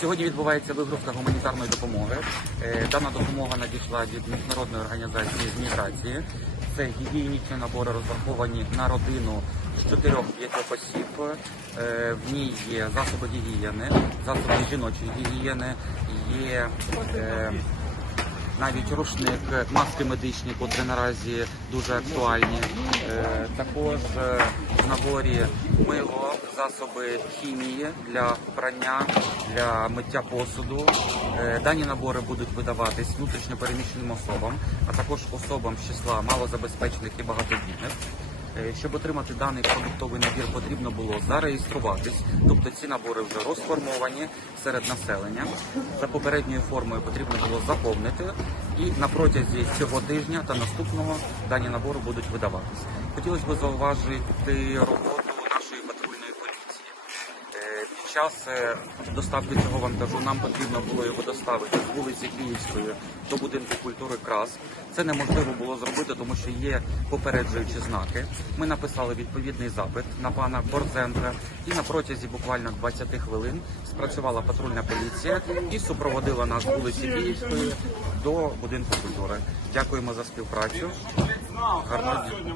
Сьогодні відбувається вигрузка гуманітарної допомоги. Е, Дана допомога надійшла від міжнародної організації з міграції. Це гігієнічні набори розраховані на родину з 4-5 осіб. Е, В ній є засоби гігієни, засоби жіночої гігієни, є е, навіть рушник, маски медичні, котрі наразі дуже актуальні. Е, Також е, в наборі мило, засоби хімії для прання, для миття посуду. Е, Дані набори будуть видаватись внутрішньо переміщеним особам, а також особам з числа малозабезпечених і багатодітних. Е, Щоб отримати даний продуктовий набір, потрібно було зареєструватись, тобто ці набори вже розформовані серед населення. За попередньою формою потрібно було заповнити, і на протязі цього тижня та наступного дані набори будуть видаватись. Хотілося б зауважити роботу Час е, доставки цього вантажу нам потрібно було його доставити з вулиці Київської до будинку культури Крас. Це неможливо було зробити, тому що є попереджуючі знаки. Ми написали відповідний запит на пана Борзенка, і на протязі буквально 20 хвилин спрацювала патрульна поліція і супроводила нас з вулиці Київської до будинку культури. Дякуємо за співпрацю. Гарного дня.